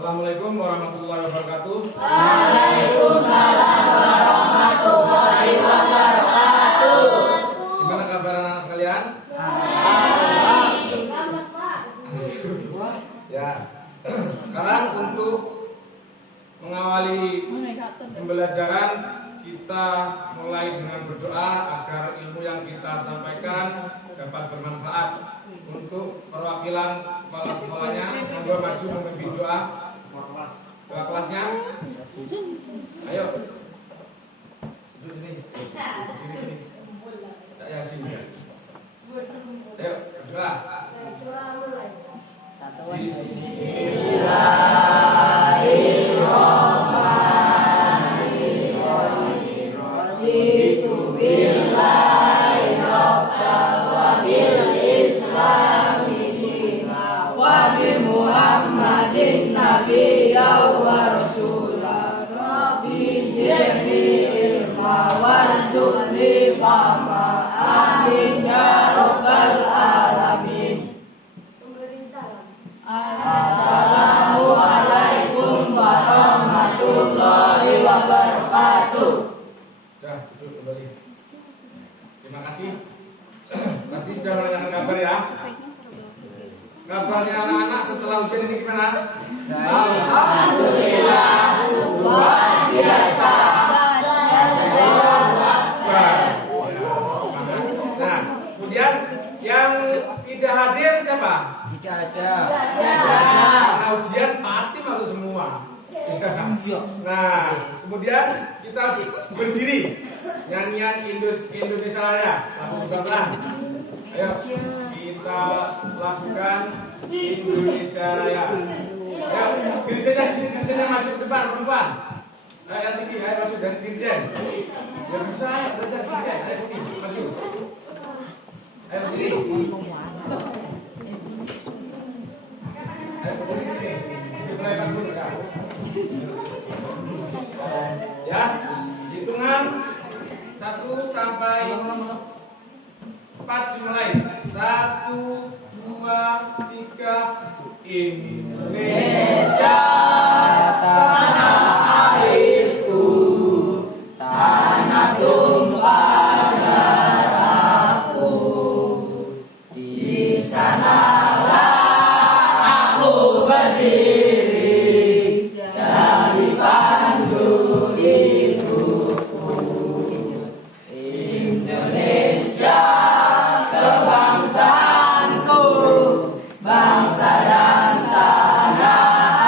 Assalamualaikum warahmatullahi wabarakatuh. Waalaikumsalam warahmatullahi wabarakatuh. Gimana kabar anak-anak sekalian? Ya, sekarang untuk mengawali pembelajaran kita mulai dengan berdoa agar ilmu yang kita sampaikan dapat bermanfaat. Untuk perwakilan kepala sekolahnya, monggo maju memimpin doa kelasnya. Ayo, duduk sini, sini. Cak Yasin ya. Ayo, berdoa. Muhammadin nabiyya wa rasulah rabbi zidni ilma warzuqni fahma amin ya rabbal alamin. Assalamualaikum warahmatullahi wabarakatuh. Sudah, duduk kembali. Terima kasih. Tadi sudah menanyakan kabar ya. Kabarnya anak-anak setelah ujian ini gimana? Alhamdulillah luar biasa. Nah, kemudian yang tidak hadir siapa? Tidak ada. Karena ujian pasti masuk semua. Nah, kemudian kita berdiri nyanyian Indonesia Raya. Lagu keberapa? Ayo kita lakukan Indonesia Raya. Ayo, dirijennya maju ke depan, perempuan. Ayo yang tinggi, ayo maju dari dirijen. Biar bisa, ayo belajar dirijen. Ayo tinggi, maju. Ayo berdiri. Ayo berdiri sini. Mulai dulu ya. Ya, hitungan 1 sampai 4 dimulai. 1, 2, 3. Indonesia Tanah airku, tanah tumpah darahku, di sanalah aku berdiri, jadi pandu hidupku. Indonesia kebangsaanku, bangsa dan tanah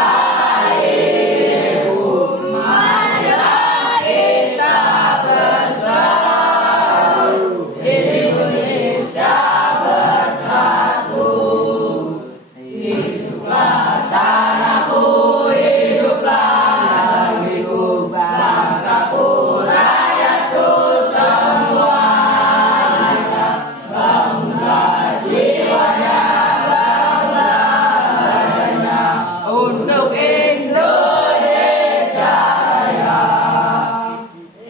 airku. Marilah kita bersatu, Indonesia bersatu. Hiduplah tanahku, hiduplah negeriku, bangsaku, rakyatku semuanya. Bangga jiwanya, bangga badannya, untuk Indonesia Raya.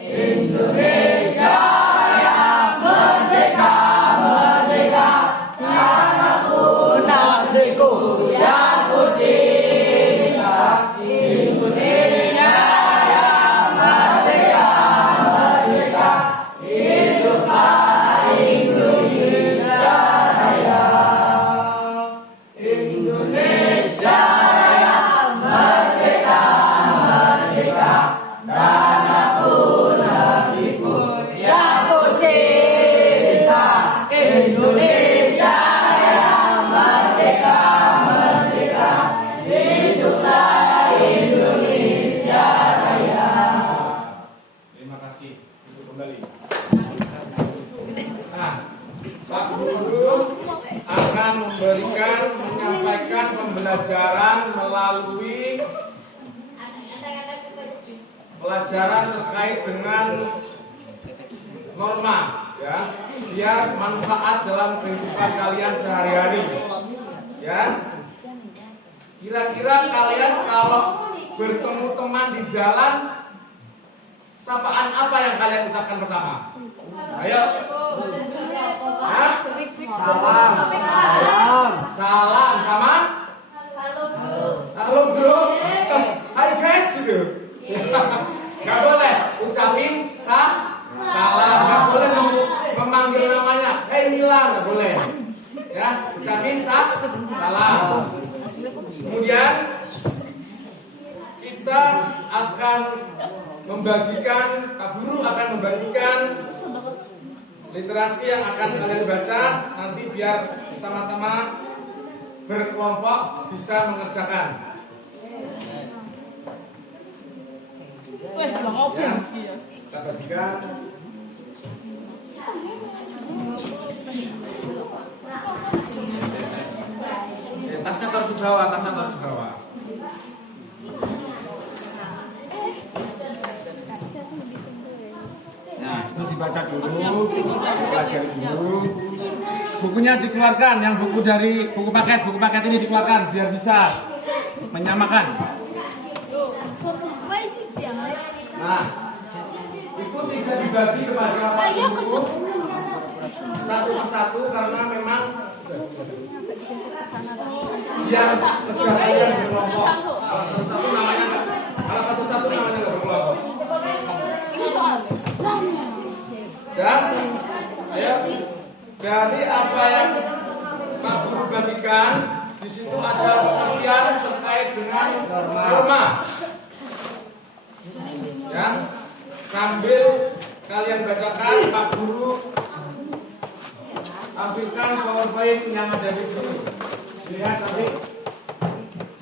Indonesia Raya, merdeka, merdeka, tanahku, negeriku yang ku cinta. Indonesia Raya, merdeka, merdeka, hiduplah Indonesia Raya. Indonesia Raya, merdeka, merdeka, tanahku, negeriku yang ku cinta. Indonesia Raya, merdeka, merdeka, hiduplah Indonesia Raya. Terima kasih. Duduk kembali. Nah, Pak Guru akan menyampaikan pembelajaran melalui pelajaran terkait dengan norma, ya, biar manfaat dalam kehidupan kalian sehari-hari, ya. Kira-kira kalian kalau bertemu teman di jalan, sapaan apa yang kalian ucapkan pertama? Ayo. Hah? Salam. Salam sama? Halo bro. Kemudian kita akan membagikan, Pak Guru akan membagikan literasi yang akan kalian baca nanti biar sama-sama berkelompok bisa mengerjakan. Ya, kita bagikan. Tasnya taruh di bawah, tasnya taruh di bawah. Nah, itu dibaca dulu, pelajari dulu. Bukunya dikeluarkan, yang buku paket ini dikeluarkan biar bisa menyamakan. Nah, itu tidak dibagi kepada guru satu persatu karena memang biar kerjanya berkelompok. Kalau satu-satu namanya nggak berkelompok. Dan ayo dari apa yang Pak Guru bagikan di situ ada pengertian terkait dengan norma. Ya, sambil kalian bacakan, Pak Guru tampilkan PowerPoint yang ada di sini. Lihat nanti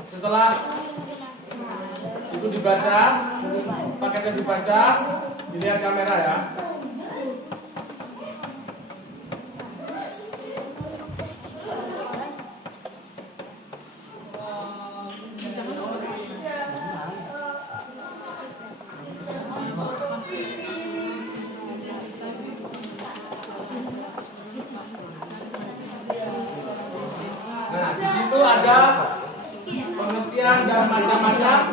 setelah itu dibaca, paketnya dibaca, dilihat kamera ya. Nah, di situ ada pengertian dan macam-macam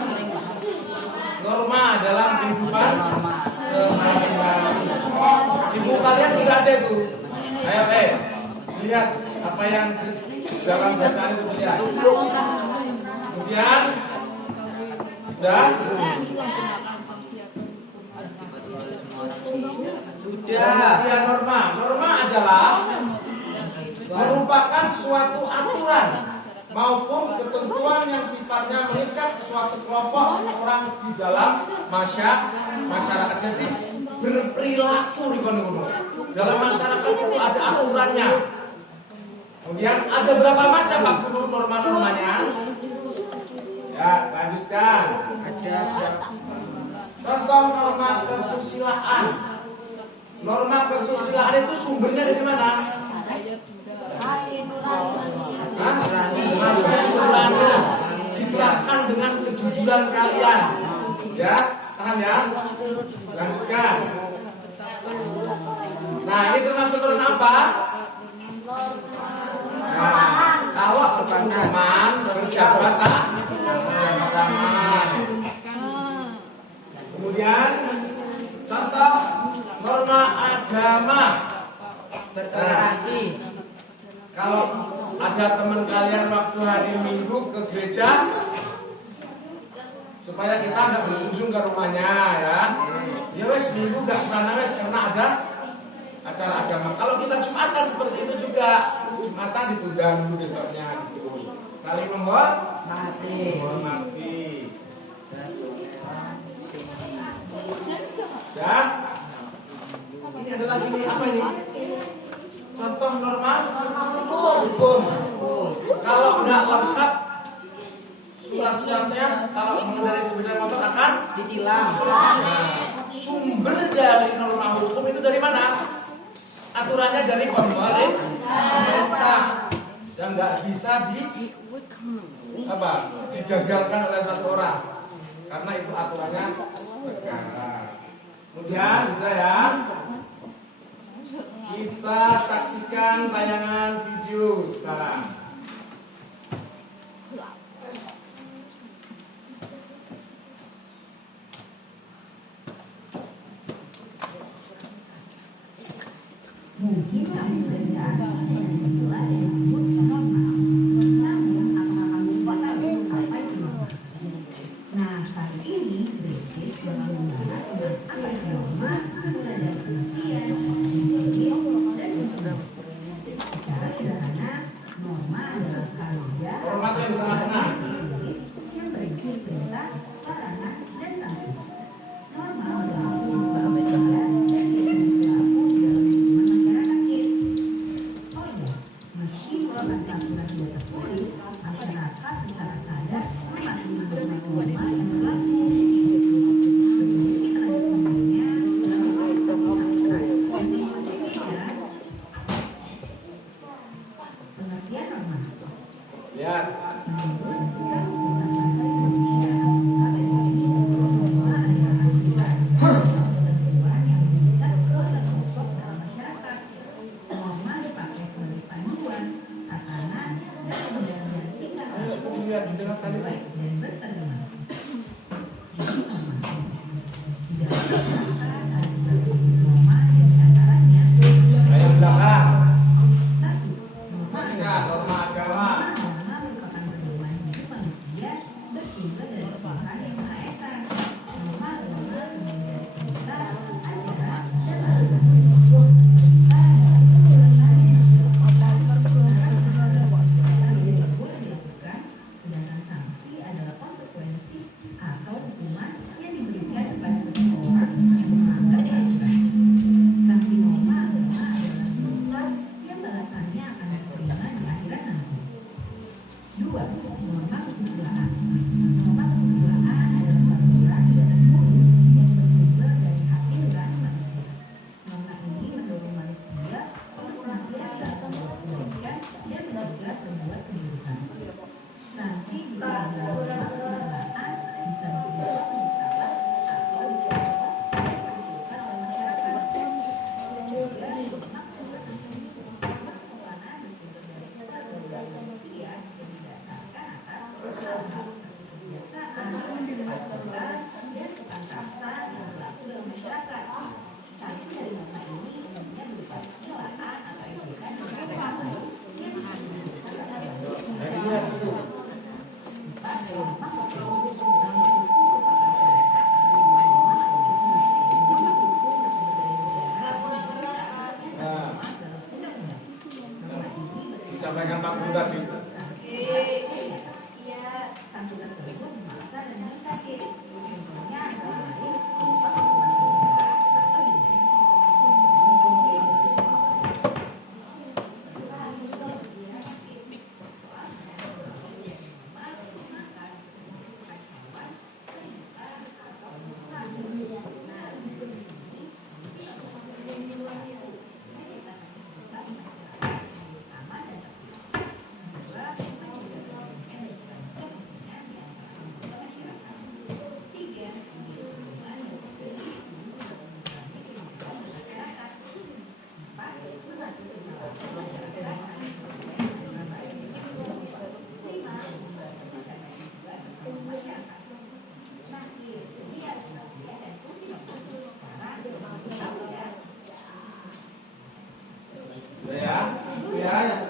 norma dalam kehidupan sehari-hari. Di buku kalian juga ada itu. Ayo, lihat apa yang dalam bacaan itu lihat. Kemudian, sudah. Pengertian norma. Norma adalah merupakan suatu aturan maupun ketentuan yang sifatnya mengikat suatu kelompok orang di dalam masyarakat. Jadi berperilaku di dalam masyarakat itu ada aturannya. Kemudian ada berapa macam Pak Guru norma-normanya? Ya, lanjutkan. Contoh norma kesusilaan. Norma kesusilaan itu sumbernya dari mana? Hati nurani diterapkan dengan kejujuran kalian. Ya, paham ya? Lanjutkan. Nah, ini termasuk norma apa? Nah, kalau teman berjabat tangan. Kemudian contoh norma agama. Bertoleransi. Kalau ada teman kalian waktu hari Minggu ke gereja, supaya kita nggak berkunjung ke rumahnya ya. Ya wes Minggu nggak kesana wes karena ada acara agama. Kalau kita Jumatan seperti itu juga, Jumatan ditunda dulu besoknya gitu. Saling menghormati. Ya. Ini ada lagi nih apa ini? Contoh norma hukum. Kalau nggak lengkap surat-suratnya, kalau mengendarai sepeda motor akan ditilang. Nah, sumber dari norma hukum itu dari mana? Aturannya dari pemerintah dan nggak bisa digagalkan oleh satu orang karena itu aturannya negara. Kemudian sudah ya. Kita saksikan tayangan video sekarang. Mungkin kamu sudah tidak asing dengan istilah yang disebut norma. Namun, apakah kamu tahu apa itu norma? Nah, kali ini British bakal membahas tentang apa itu norma, mulai dari pengertian, dan juga secara sederhana, norma adalah kaedah Norma itu yang di tengah-tengah. baik dan berterima. Jadi di dalam masyarakat ada satu jenis norma yang diantaranya Ayo belakang. satu, norma Ya, norma agama. norma merupakan pedoman hidup manusia bersumber dari Tuhan yang Maha Esa. Norma agama terdiri dari kisah, ajaran, dan aturan. Perintah adalah perbuatan yang boleh dilakukan, sedangkan sanksi adalah konsekuensi atau hukuman yang diberikan kepada seseorang yang melanggar peraturan. Sanksi norma agama adalah dosa yang balasannya akan diterima di akhirat nanti. Dua, norma kesusilaan. Norma kesusilaan adalah peraturan yang tertulis yang bersumber dari hati nurani manusia. Norma ini mendorong manusia untuk senantiasa berbuat kebaikan dan mencegah sebuah keburukan. Sanksi jika melanggar kesusilaan bisa berupa penyesalan atau dicontoh dan dipercayai oleh masyarakat. Tiga, maksud kesopanan bersumber dari dasar budaya manusia yang didasarkan atas hal-hal seperti kebiasaan, aturan, dan kepantasan yang berlaku dalam masyarakat. Sanksi dari norma ini umumnya berupa celaan atau ejekan kepada orang lain yang disebut sebagai empat, maksud hukum norma hukum merupakan syariat atau norma atau hukum. Norma hukum bersumber dari negara atau syariat yang tertuang dalam undang-undang. Norma ini Disampaikan Pak Guru tadi. sanksi tersebut memaksa dan menyakit. Contohnya antara lain berupa hukuman penjara atau denda.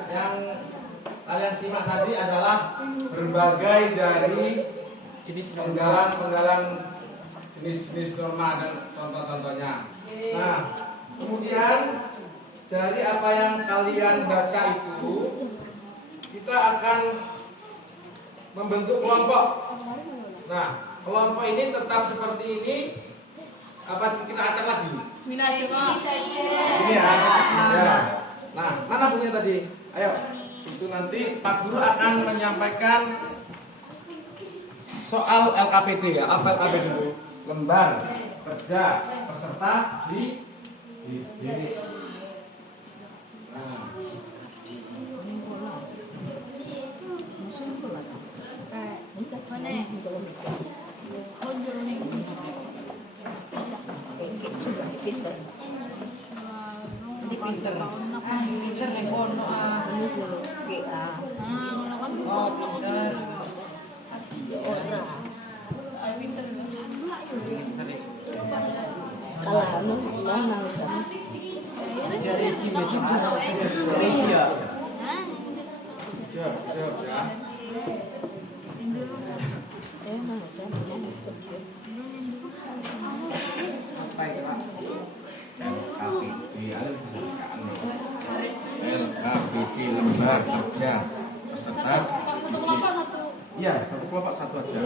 Yang kalian simak tadi adalah berbagai dari penggalan jenis-jenis norma dan contoh-contohnya. Nah, kemudian dari apa yang kalian baca itu, kita akan membentuk kelompok. Nah, kelompok ini tetap seperti ini. Apa kita acak lagi? Ini saja. Ini ya. Ya. Nah, mana punya tadi? Ayo. Itu nanti Pak Guru akan menyampaikan soal LKPD ya. Apa LKPD dulu? Lembar kerja peserta didik. Nah. Pinter nih kono pinter. Kalau anu nang sama Jadi Iya. Jawab ya. nang sama Apa itu Pak? LKPD lembar kerja peserta didik. Iya, satu kelompok satu aja.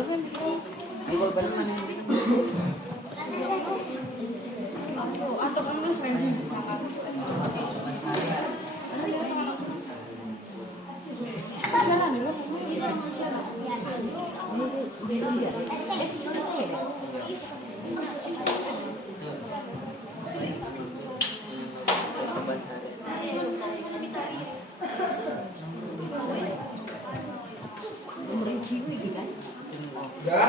atau kamu friendly Ya,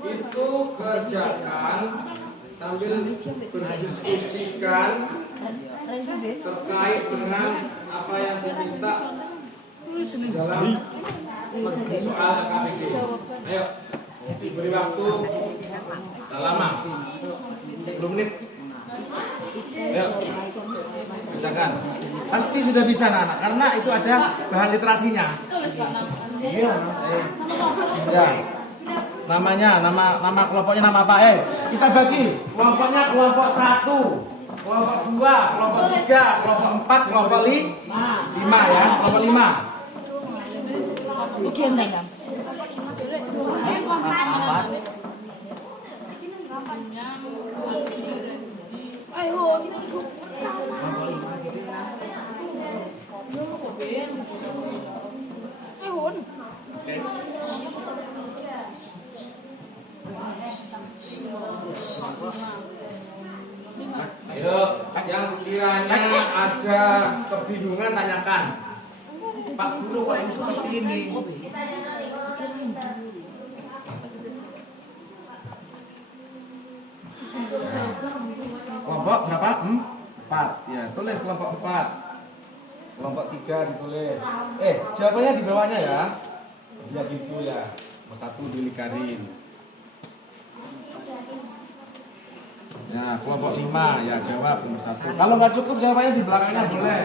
itu kerjakan sambil berdiskusikan terkait dengan apa yang diminta dalam soal KPD. Ayo, beri waktu. Tak lama. 10 menit. Ayo, kerjakan. Pasti sudah bisa anak, karena itu ada bahan literasinya. Iya. Ya. Namanya, nama kelompoknya nama apa? Kita bagi kelompoknya kelompok 1, kelompok 2, kelompok 3, kelompok 4, kelompok 5 ya, kelompok 5. Iki enteng kan? Ayo, yang sekiranya ada kebingungan tanyakan. Pak Guru kok yang seperti ini? Kelompok berapa? 4. Ya, tulis kelompok 4. Kelompok 3 ditulis. Jawabannya di bawahnya ya. Ya gitu ya. Nomor 1 dilikarin. Ya, kelompok 5 ya jawab nomor 1. Kalau nggak cukup jawabannya di belakangnya boleh.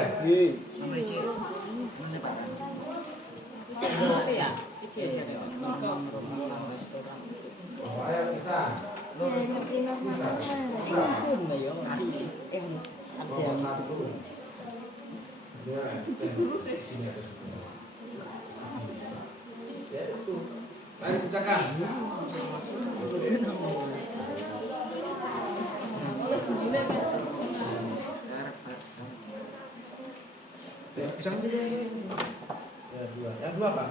Oh, ayo bisa. Kelompok 1. Ya, sini ada semua. Ya itu. Ayo kerjakan. Yang dua apa?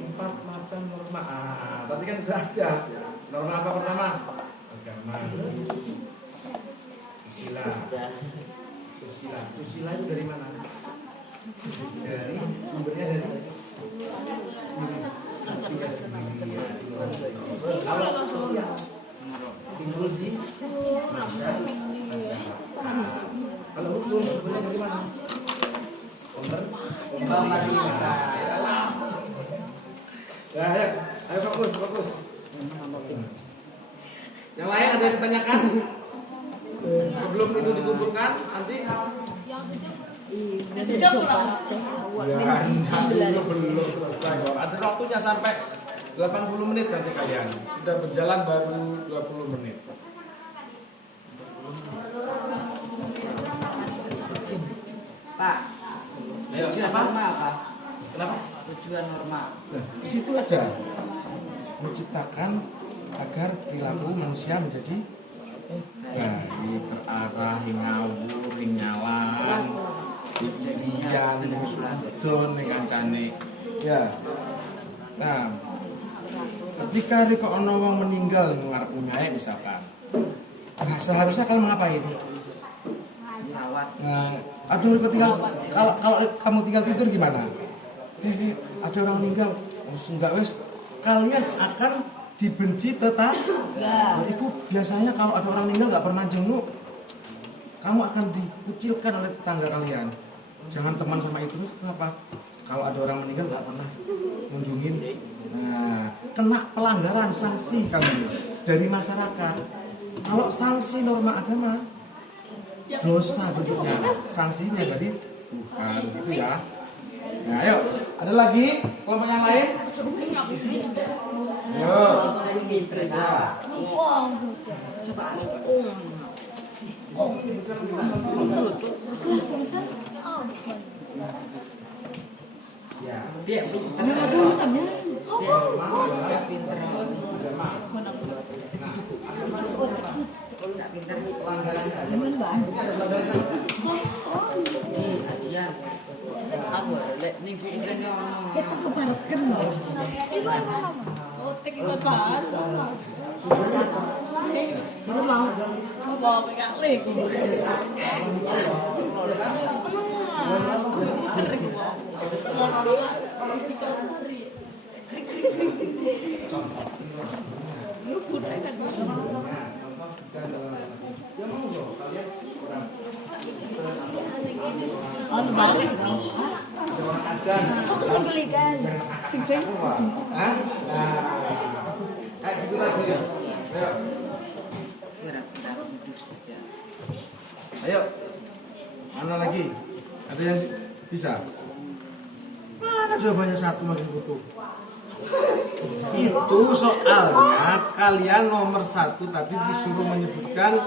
4 macam norma. Tadi kan sudah ada. Norma apa pertama? Agama. Susila itu dari mana? Dari sumbernya dari kalau sosial timbul di kalau hukum sumbernya dari mana? Pemerintah. Ya, ayo fokus. Yang lain ada yang ditanyakan? Sebelum itu dikumpulkan, nanti sudah pulang. Ya, belum selesai kok. Ada waktunya sampai 80 menit nanti kalian. Sudah berjalan baru 20 menit. Pak, Ayo, siapa? norma apa? Kenapa? Tujuan norma. Nah, di situ ada menciptakan agar perilaku manusia menjadi terarah, ngawur, nyalan, kejadian, sudon, kancane. Ya. Nah, ketika riko ono wong meninggal ngarep unyae misalkan. Nah, seharusnya kalian ngapain? Merawat. Nah, aduh kalau kamu tinggal tidur gimana? Ada orang meninggal. Oh, enggak wes. Kalian akan dibenci tetangga. Nah, itu biasanya kalau ada orang meninggal nggak pernah jenguk, kamu akan dikucilkan oleh tetangga kalian. Jangan teman sama itu. Kenapa? Kalau ada orang meninggal nggak pernah kunjungin. Nah, kena pelanggaran sanksi kamu dari masyarakat. Kalau sanksi norma agama, dosa bentuknya, sanksinya dari Tuhan, gitu ya. Nah, ayo, ada lagi kelompok yang lain? Ayo. Dari pinter. Coba Ya. dia pinter. Dia pinter. Nggak pinter. Pelanggaran Kajian. Apa? Lek ning pinter yo. Otik ikut bahas. Mau pegang lagi. Puter gitu. Mau nolong. Lu puter kan. Oh, baru. Ada orang adan. Kok kesembelikan? Sing-sing. Hah? Nah, kayak gitu aja ya. Ayo. Kira-kira duduk saja. Ayo. Mana lagi? Ada yang bisa? Mana jawabannya satu lagi butuh? Itu soalnya kalian nomor 1 tadi disuruh menyebutkan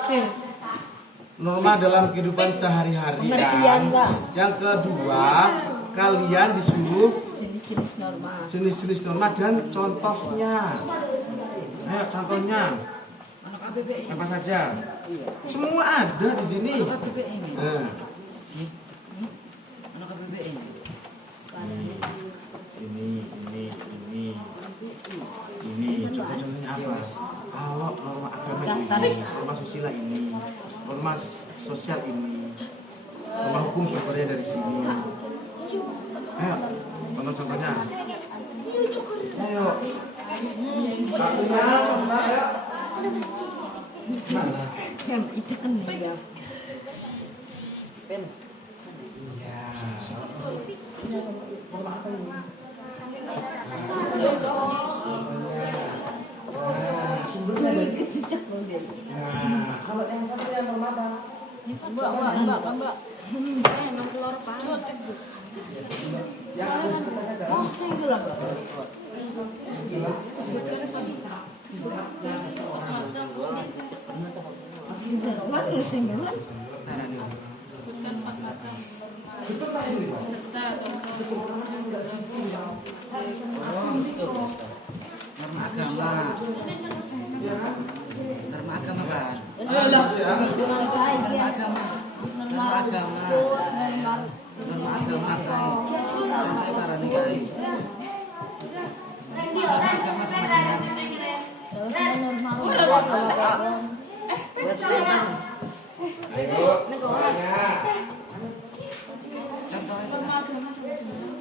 norma dalam kehidupan sehari-hari Pengertian, kan. Pak. Yang kedua, kalian disuruh Jenis-jenis norma. jenis-jenis norma dan contohnya. Ayo contohnya. Anak KBBI. Apa saja? Semua ada di sini. Anak KBBI ini. Nah, Anak KBBI ini. ini contoh-contohnya apa? Kalau norma agama ini, norma susila ini, norma sosial ini, norma hukum sumbernya dari sini. Ayo, contoh-contohnya. Ayo. Satunya, contoh ya. Mana? Yang itu kan ya. Pen. Ya. Sumbernya dari. Kecicak loh dia. Nah, kalau yang satu yang norma apa? Mbak. Nang keluar Pak. Yang ada sebenarnya ada. Oh, saya bilang, Pak. Bisa kan singgungan. Betul tak ini? Norma agama. Norma agama kan. Dengan baik Norma ya. agama. Norma agama. Norma agama kai. Sampai para nikai. Norma agama sama dengan Ayo, soalnya. contohnya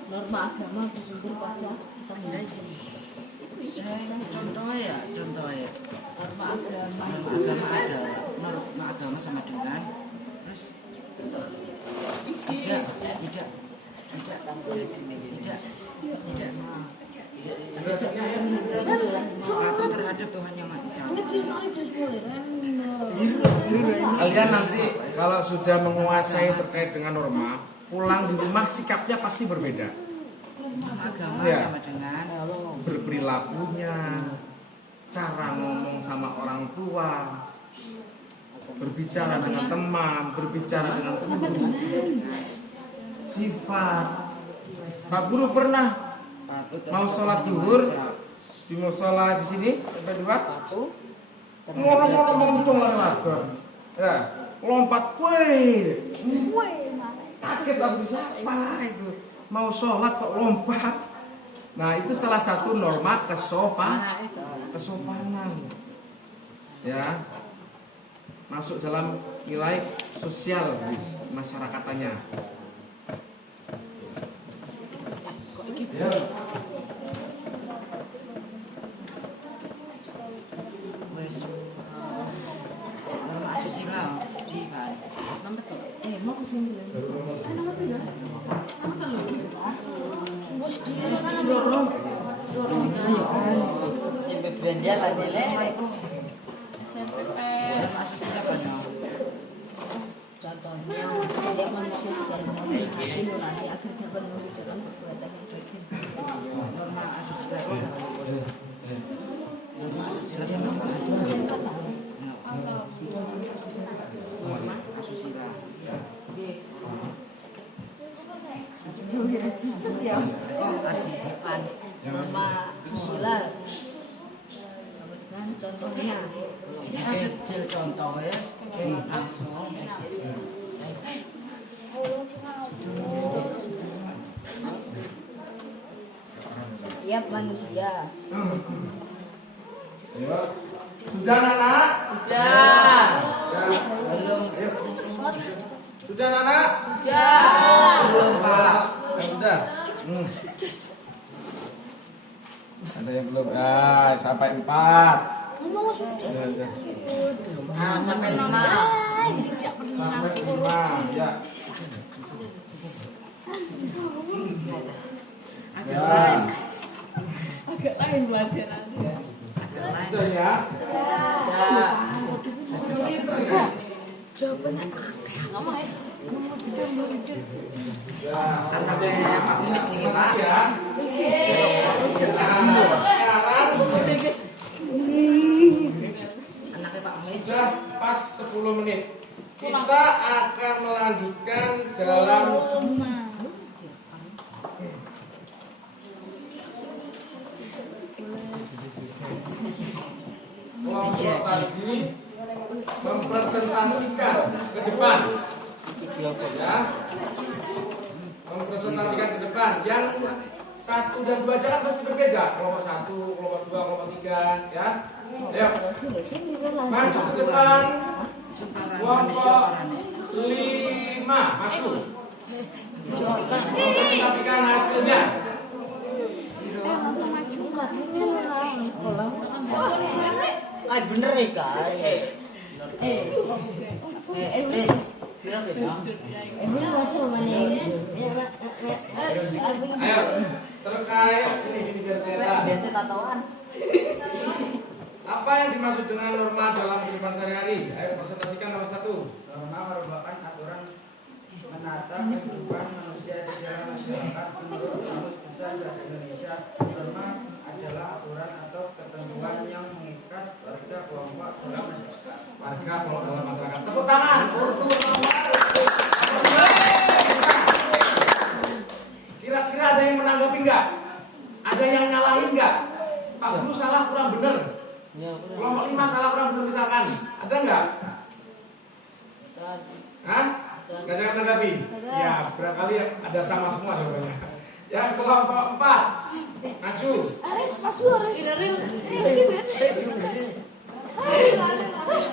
norma agama bersumber pada kita mengaji. contohnya Norma agama norma agama ada norma agama sama dengan terus tidak patuh terhadap Tuhan Yang Maha Esa. Kalian nanti kalau sudah menguasai terkait dengan norma, pulang di rumah sikapnya pasti berbeda. Norma agama Ya. sama dengan Berperilakunya, cara ngomong sama orang tua, berbicara dengan teman, berbicara dengan guru, sifat. Pak Guru pernah patuh mau terhadap sholat Tuhan Yang zuhur Maha Esa. di musola di sini sampai 2 Patuh ngomong-ngomong kenceng lah, ya lompat, weh, kaget aku siapa itu mau sholat kok lompat. Nah itu salah satu norma kesopanan, ya masuk dalam nilai sosial di masyarakatnya. Ya. wes norma asusila di kan mau kesini sampai belanja lah nilai SMPP. norma asusila kan ya. contohnya setiap manusia tidak memenuhi hati nurani agar dapat memenuhi dalam perbuatan yang baik. norma asusila norma asusila sama norma asusila Ya. kok ada Bukan norma susila sama dengan contohnya. aja jadi contoh ya langsung Setiap manusia Ayo. Sudah Nana? sudah Ya. belum Sudah Nana? belum Pak Ya, sudah. Ada yang belum? Ah, sampai 4. Ya, ya. nah sampai 5 Sampai 5. Ya. ada sign agak lain pelajarannya. Betul ya. Jawabannya ngomong ya. Kata kayak Pak Mis nih Pak. Ya. Nah, sekarang Anaknya Pak Mis. sudah pas 10 menit. Kita akan melanjutkan dalam kelompok tadi mempresentasikan ke depan. Ya. Mempresentasikan ke depan. Yang 1 dan 2 aja kan pasti berbeda. Kelompok 1, kelompok 2, kelompok 3, ya. Ayo. Maju ke depan. Kelompok 5, maju. Presentasikan hasilnya. Bener ya Kak. Kira beda. Ayo, terkait sini biar kelihatan. Biasa tatoan. Apa yang dimaksud dengan norma dalam kehidupan sehari-hari? Ayo presentasikan nomor 1. Norma merupakan aturan menata kehidupan manusia di dalam masyarakat menurut Kamus Besar Bahasa Indonesia. Norma adalah aturan atau ketentuan yang mengikat warga kelompok dalam masyarakat. Warga kalau dalam masyarakat. Tepuk tangan untuk kira-kira ada yang menanggapi enggak? Ada yang nyalahin enggak? Pak Guru salah kurang bener. Kelompok 5 salah kurang bener misalkan. Ada enggak? Hah? Enggak ada yang menanggapi? Ya, barangkali ada sama semua jawabannya. Yang kelompok 4 maju.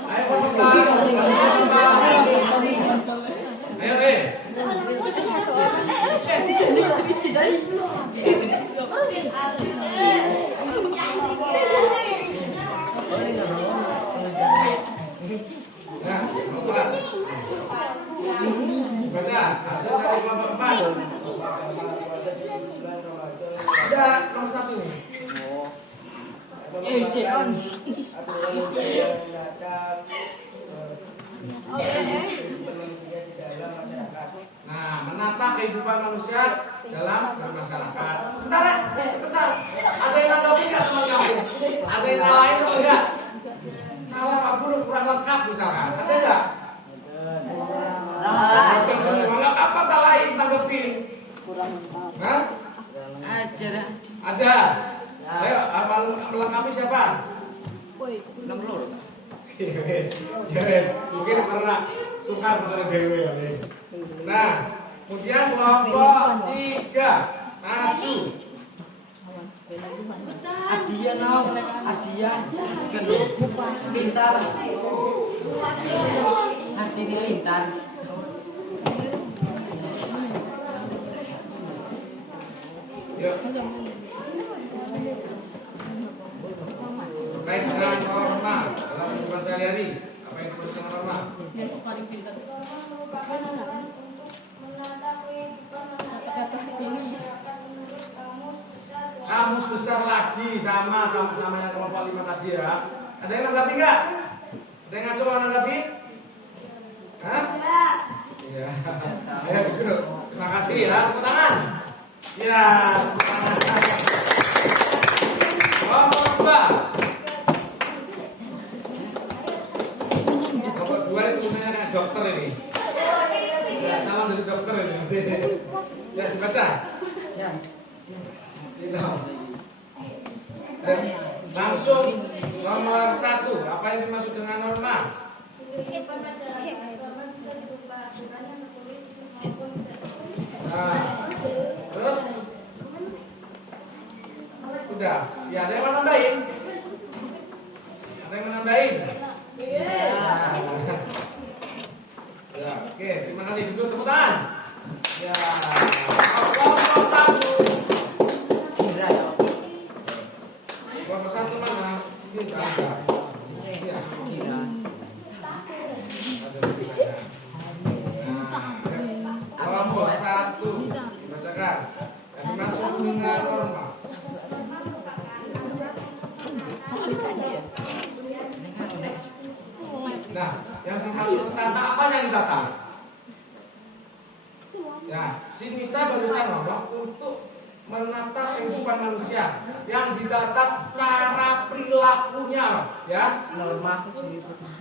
Ayo kelompok 4. Ayo, Nah, kelompok 4. Baca hasil dari kelompok 4. Ada nomor 1 nih. Sion. Nah, menata kehidupan manusia dalam bermasyarakat. Sebentar. Ada yang nanggapi nggak teman kamu? Ada yang lain atau enggak? Salah Pak Guru kurang lengkap misalkan. Ada enggak? Ada semua nggak apa salahin tanggepin. Hah? Aja dah. Ada. Ayo, apa melengkapi siapa? Nomor. Yes. Mungkin pernah sukar mencari dewe ya. Nah, kemudian kelompok 3 maju. Adia nau, Adia kan pintar. Artinya pintar. Yuk. Terkait dengan norma dalam kehidupan sehari-hari, apa yang dimaksud dengan norma? Yang paling pintar. Kamus besar lagi sama yang kelompok 5 tadi ya. Ada yang nanggapi nggak? Ada yang ngaco nanggapi? Hah? Iya. Ya betul. Terima kasih ya. Tepuk tangan. Ya. Tepuk tangan. Kelompok 2. Kelompok 2 itu sebenarnya dokter ini. Ya, salam dari dokter ini. Ya, dibaca. Ya. Langsung nomor 1. Apa yang dimaksud dengan norma? Nah, terus udah. Ya, ada yang menambahin? Ada yang menambahin? Ya, oke. Terima kasih. Duduk tepuk tangan. Ya. Kelompok 1. Kelompok 1 mana? Ini ada. Iya. Kelompok 1 dibacakan. Yang dimaksud dengan norma. Nah, yang dimaksud tata apa yang ditata? Ya, si Nisa barusan ngomong untuk menata kehidupan manusia yang ditata cara perilakunya, ya,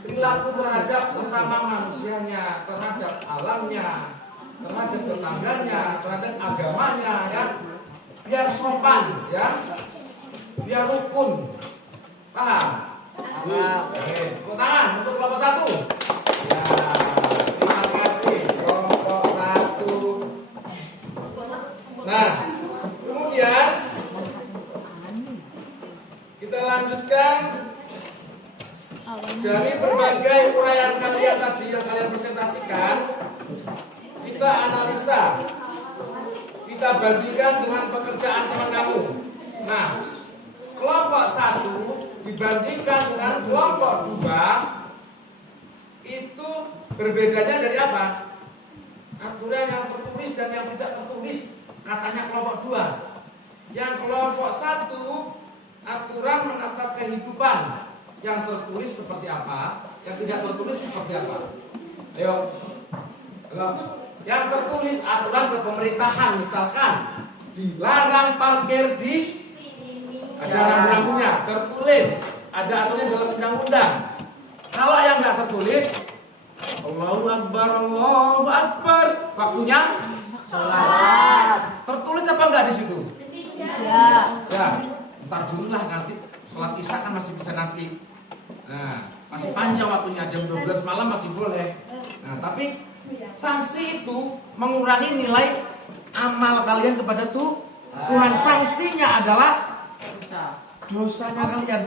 perilaku terhadap sesama manusianya, terhadap alamnya, terhadap tetangganya, terhadap agamanya, ya, biar sopan, ya, biar rukun, paham? Oke, tepuk tangan untuk kelompok 1. Ya, terima kasih kelompok 1. Nah, kemudian kita lanjutkan dari berbagai uraian kalian tadi yang kalian presentasikan, kita analisa, kita bandingkan dengan pekerjaan teman kamu. Nah, kelompok 1 dibandingkan dengan kelompok 2 itu berbedanya dari apa? Aturan yang tertulis dan yang tidak tertulis, katanya kelompok 2. Yang kelompok 1 aturan menatap kehidupan, yang tertulis seperti apa, yang tidak tertulis seperti apa. Ayo. Halo. Yang tertulis aturan kepemerintahan, misalkan dilarang parkir di ada rambu-rambunya, tertulis, ada aturan dalam undang-undang. Kalau yang nggak tertulis, Allahu Akbar, Allahu Akbar, waktunya sholat. Tertulis apa enggak di situ? Ya, ntar dulu lah, nanti sholat isya kan masih bisa nanti. Nah, masih panjang waktunya, jam 12 malam masih boleh. Nah, tapi sanksi itu mengurangi nilai amal kalian kepada Tuhan. Sanksinya adalah dosanya kalian.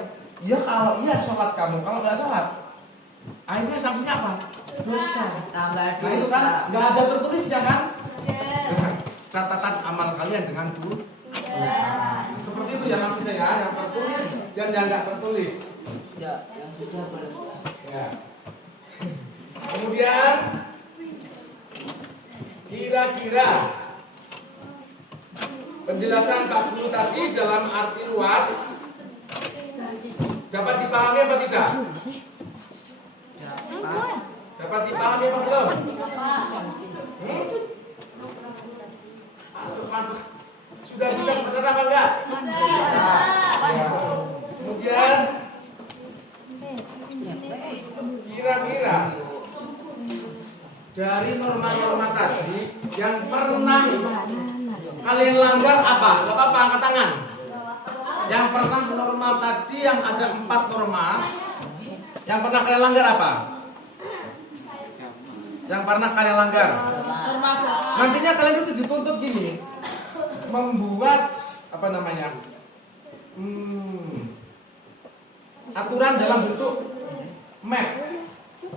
Ya kalau iya sholat kamu, kalau nggak sholat, akhirnya sanksinya apa? Dosa. Nah itu kan nggak ada tertulisnya kan? Catatan amal kalian dengan Tuhan. Seperti itu ya maksudnya ya, yang tertulis dan yang nggak tertulis. Ya, yang sudah boleh. Ya. Kemudian kira-kira penjelasan Pak Guru tadi dalam arti luas dapat dipahami apa tidak? Dapat dipahami apa belum? Sudah bisa benar apa enggak? Ya. Kemudian kira-kira dari norma-norma tadi yang pernah kalian langgar apa? Gak apa-apa, angkat tangan. Yang pernah norma tadi yang ada 4 norma, yang pernah kalian langgar apa? Yang pernah kalian langgar. Nantinya kalian itu dituntut gini, membuat apa namanya? Aturan dalam bentuk map,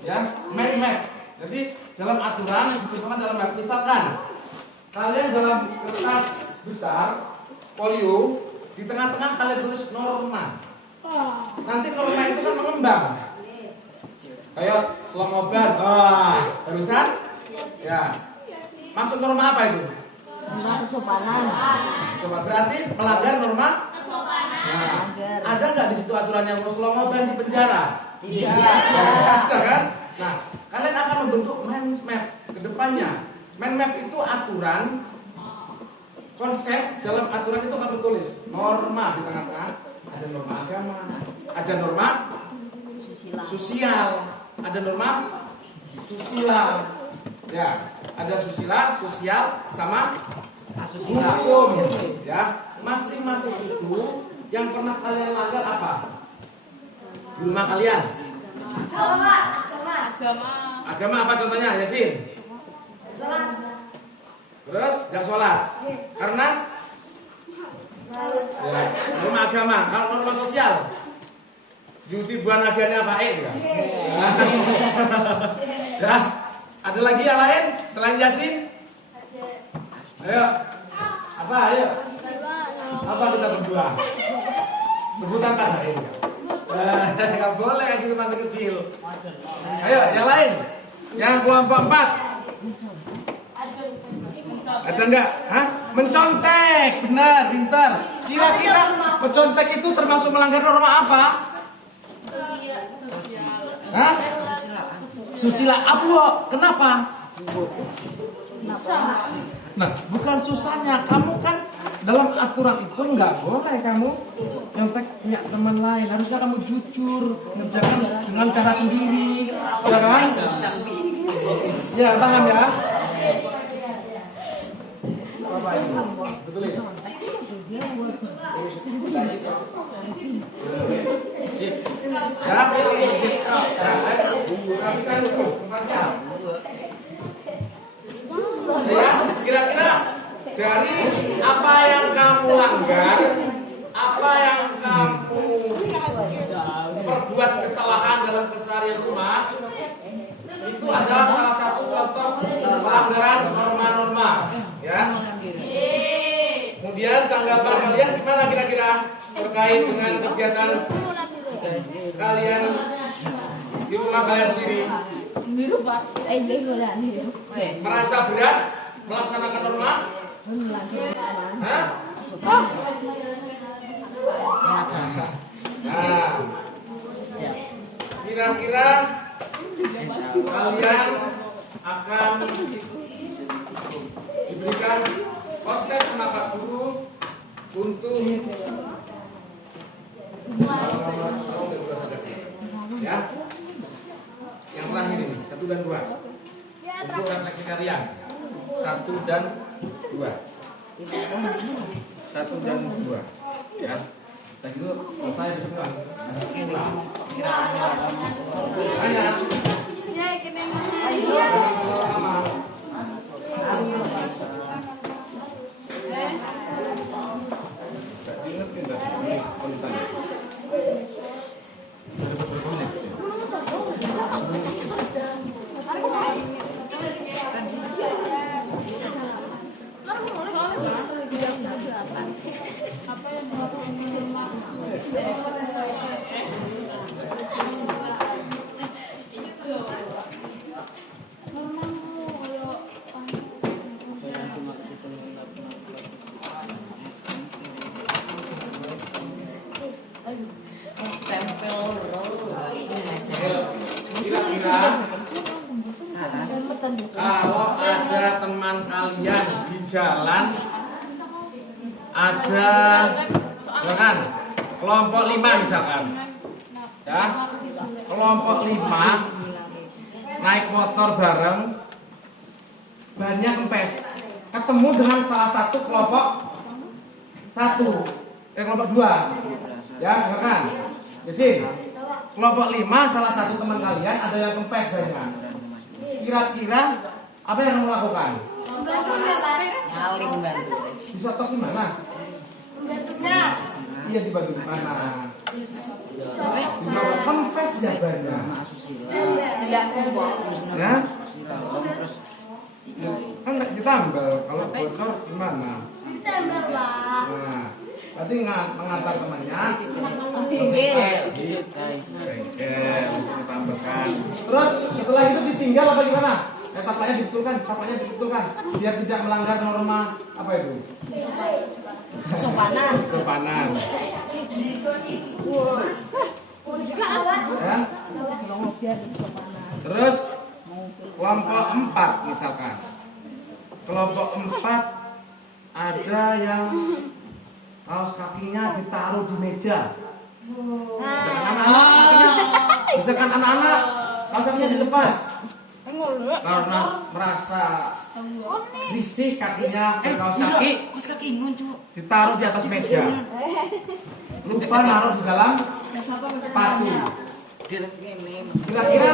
ya, mind map. Jadi dalam aturan ditentukan dalam map. Misalkan kalian dalam kertas besar folio, di tengah-tengah kalian tulis norma. Nanti norma itu kan mengembang. Kayak selomoban. Barusan? Ya. Maksud norma apa itu? Norma kesopanan. Sobat, berarti melanggar norma? Nah, ada nggak di situ aturannya mau selomoban di penjara? Tidak. Ada kan? Nah, kalian akan membentuk mind map ke depannya. Mind map itu aturan, konsep dalam aturan itu akan tulis norma di tengah-tengah. Ada norma agama, ada norma sosial, ada norma susila. Ya, ada susila, sosial, sama hukum. Ya, masing-masing itu yang pernah kalian langgar apa? Di rumah kalian? Agama apa contohnya? Yasin? Terus gak sholat? Karena? Ya, norma agama. Kalau norma sosial? Judi buan agennya baik ya? Ya. Ada lagi yang lain selain Yasin? Ayo. Apa? Ayo. Apa kita berdua? Rebutan kan hari ini? Gak boleh kayak gitu masih kecil. Ayo, yang lain. Yang kelompok 4. Ada enggak? Hah? Mencontek. Benar, pintar. Kira-kira mencontek itu termasuk melanggar norma apa? Hah? Susila Abu, kenapa? Nah, bukan susahnya. Kamu kan dalam aturan itu nggak boleh kamu nyontek punya teman lain. Harusnya kamu jujur, ngerjakan dengan cara sendiri, ya kan? Ya, paham ya? Apa ini? Betul ya? Sip. Ya, rapikan dulu tempatnya. Ya, kira-kira dari apa yang kamu langgar, apa yang kamu perbuat kesalahan dalam keseharian rumah, itu adalah salah satu contoh pelanggaran norma-norma, ya. Kemudian tanggapan kalian gimana kira-kira terkait dengan kegiatan kalian di rumah kalian sendiri? Merasa berat melaksanakan norma? Hah? Nah, kira-kira kalian akan diberikan kontes semangat guru untuk ya. Yang terakhir ini 1 dan 2 untuk refleksi karya 1 dan 2 1 dan 2 ya. Kita gitu selesai semua. Banyak. Kira-kira kalau ada teman kalian di jalan, ada kan kelompok 5 misalkan, ya, kelompok 5 naik motor bareng, bannya kempes, ketemu dengan salah satu kelompok 2, ya, kan? Yesin. Kelompok 5 salah satu teman kalian ada yang kempes banyak. Kira-kira apa yang kamu lakukan? Ngaling bantu. Bisa tahu gimana? Iya, dibantu di mana? Kempes ya banyak. Sudah kumpul. Ya? Kan ditambal. Kalau bocor gimana? Nah, berarti mengantar temannya bengkel ditambahkan. Terus setelah itu ditinggal apa gimana? Tapaknya dibetulkan biar tidak melanggar norma apa itu? Sopanan. Ya? Terus kelompok 4 misalkan. Kelompok 4 ada yang kaos kakinya ditaruh di meja. Misalkan anak-anak kaos kakinya dilepas karena merasa risih kakinya kaos kaki ditaruh di atas meja. Lupa naruh di dalam sepatu. Kira-kira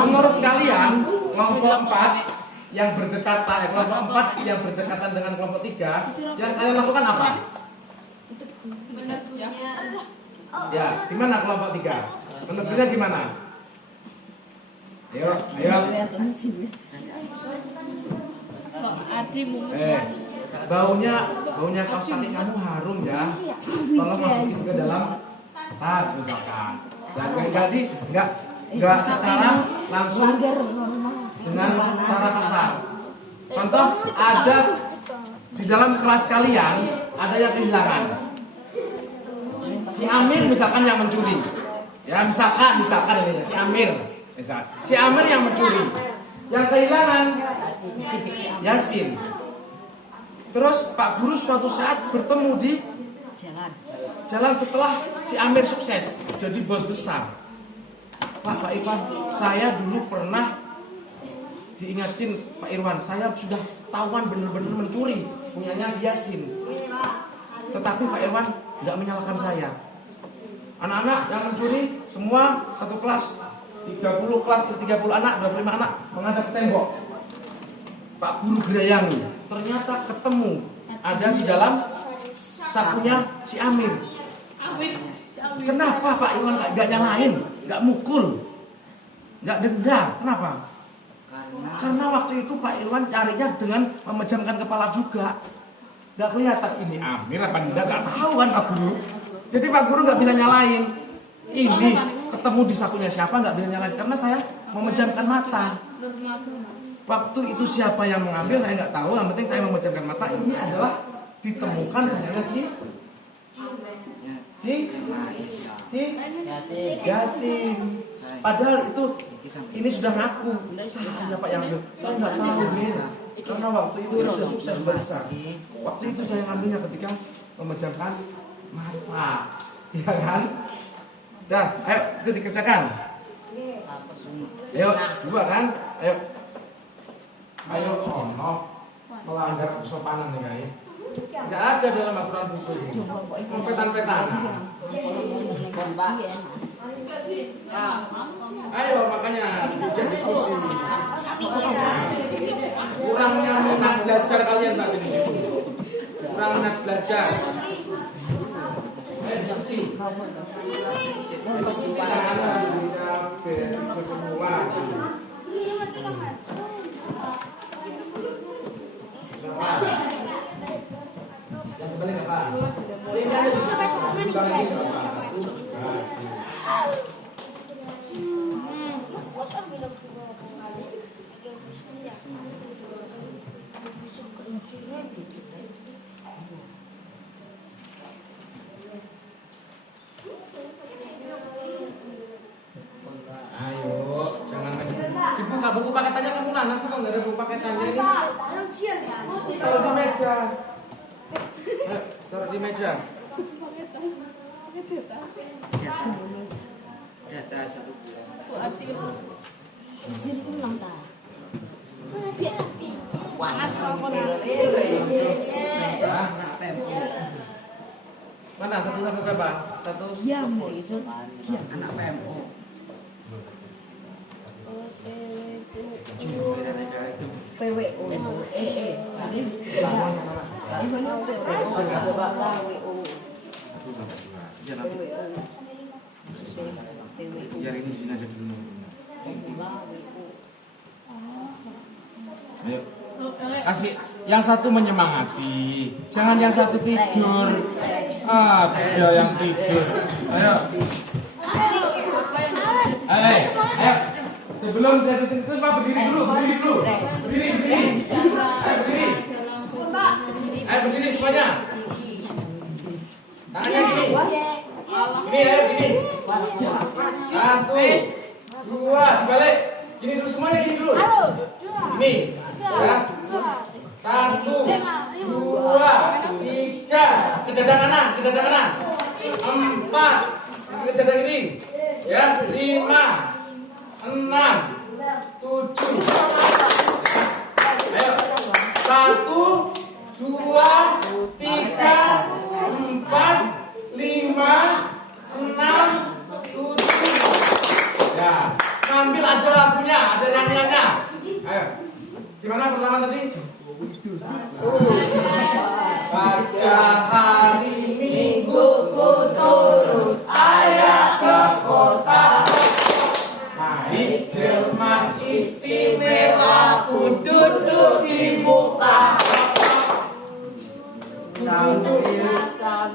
menurut kalian kelompok 4 yang berdekatan, kelompok 4 yang berdekatan dengan kelompok 3, yang kalian lakukan apa? Ya, gimana kelompok 3? Menurutnya gimana? Ayo. Baunya kaos kaki kamu harum ya. Tolong masukin ke dalam tas misalkan. Dan jadi nggak secara langsung dengan cara kasar. Contoh, ada di dalam kelas kalian ada yang kehilangan. Si Amir misalkan yang mencuri. Ya misalkan ini si Amir. Si Amir yang mencuri. Yang kehilangan Yasin. Terus Pak Guru suatu saat bertemu di jalan setelah si Amir sukses jadi bos besar. Pak Irwan, saya dulu pernah diingatin Pak Irwan, saya sudah ketahuan benar-benar mencuri punyanya si Yasin. Tetapi Pak Irwan tidak menyalahkan saya. Anak-anak yang mencuri semua satu kelas 30 kelas 30 anak 25 anak menghadap ke tembok. Pak Guru gerayangi, ternyata ketemu ada di dalam sakunya si Amir. Kenapa Pak Irwan gak nyalain, gak mukul, gak denda? Kenapa? Karena waktu itu Pak Irwan carinya dengan memejamkan kepala juga. Gak kelihatan ini Amir apa enggak, gak tahu kan Pak Guru. Jadi Pak Guru gak bisa nyalain. Ini ketemu di sakunya siapa gak bisa nyalain karena saya memejamkan mata. Waktu itu siapa yang mengambil saya nggak tahu. Yang penting saya memejamkan mata. Ini adalah ditemukan punyanya si Yasin. Padahal itu ini sudah ngaku. Saya Pak yang ambil. Saya nggak tahu Mir. Karena waktu itu sudah sukses besar. Waktu itu saya ngambilnya ketika memejamkan mata. Ya kan? Dah, ayo itu dikerjakan. Ayo, coba kan? Ayo melanggar kesopanan nih guys. Nggak ada dalam aturan khusus. Petan-petan. Ayo makanya dijak diskusi. Kurangnya minat belajar kalian tadi di situ. Kurang minat belajar. Ayo diskusi. Yang kembali apa? Ini ada di sini. Ayo, jangan masih dibuka buku paketannya kamu nanas kok nggak ada buku paketannya ini. Taruh di meja. Taruh di meja. Data 1 bulan. Mana satu sampai berapa? Satu. Anak PMO. Biar ini sini aja dulu. Ayo. Kasih yang satu menyemangati, jangan yang satu tidur. Ada yang tidur. Ayo. Ayo. Sebelum jatuh terus Pak berdiri dulu. Berdiri. Ayo berdiri semuanya. Tangannya gini. Gini. 1, 2, dibalik. Gini dulu semuanya gini dulu. Gini. Ya. 1, 2, 3. Ke dada kanan. 4. Ke dada kiri. Ya, 5, 6, 7. Ayo. 1, 2, 3, 4, 5, 6, 7. Ya, sambil aja lagunya, ada nyanyiannya. Ayo. Gimana pertama tadi? Baca hari Minggu ku turut ayah ke kota. Naik delman istimewa ku duduk di muka. Sambil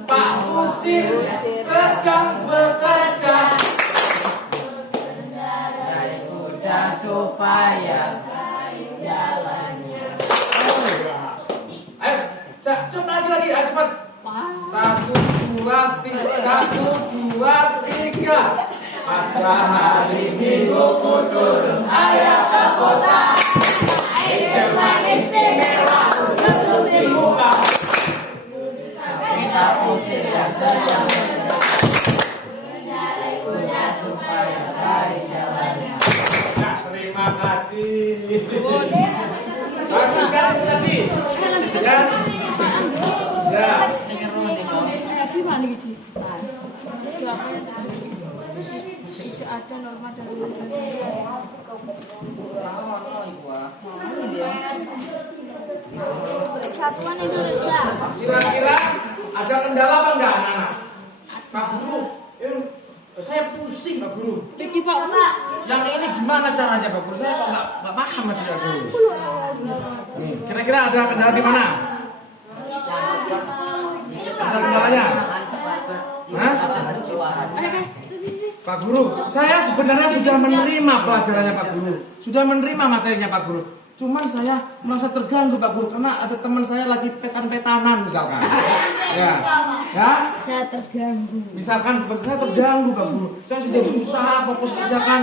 Pak Usir sedang bekerja. Naik kuda supaya jalannya. Ayo, coba lagi, ayo cepat. 1, 2, 3. pada hari Minggu turun ayah ke kota. Hidup istimewa duduk di muka. Kita usir yang sedang mengendarai kuda supaya cari jalannya. Nah, terima kasih. Lakukan tadi. Ya. Gimana gitu? Tidak ada norma dari Persatuan Indonesia. Kira-kira ada kendala apa enggak anak-anak? Pak Guru, saya pusing Pak Guru. Lagi Pak. Yang ini gimana caranya Pak Guru? Saya kok nggak paham Mas Pak Guru. Kira-kira ada kendala di mana? Ada kendalanya? Hah? Pak Guru, saya sebenarnya sudah menerima pelajarannya Pak Guru, sudah menerima materinya Pak Guru. Cuman saya merasa terganggu Pak Guru karena ada teman saya lagi petan-petanan misalkan. Ya, Saya terganggu. misalkan seperti saya terganggu Pak Guru. Saya sudah berusaha fokus misalkan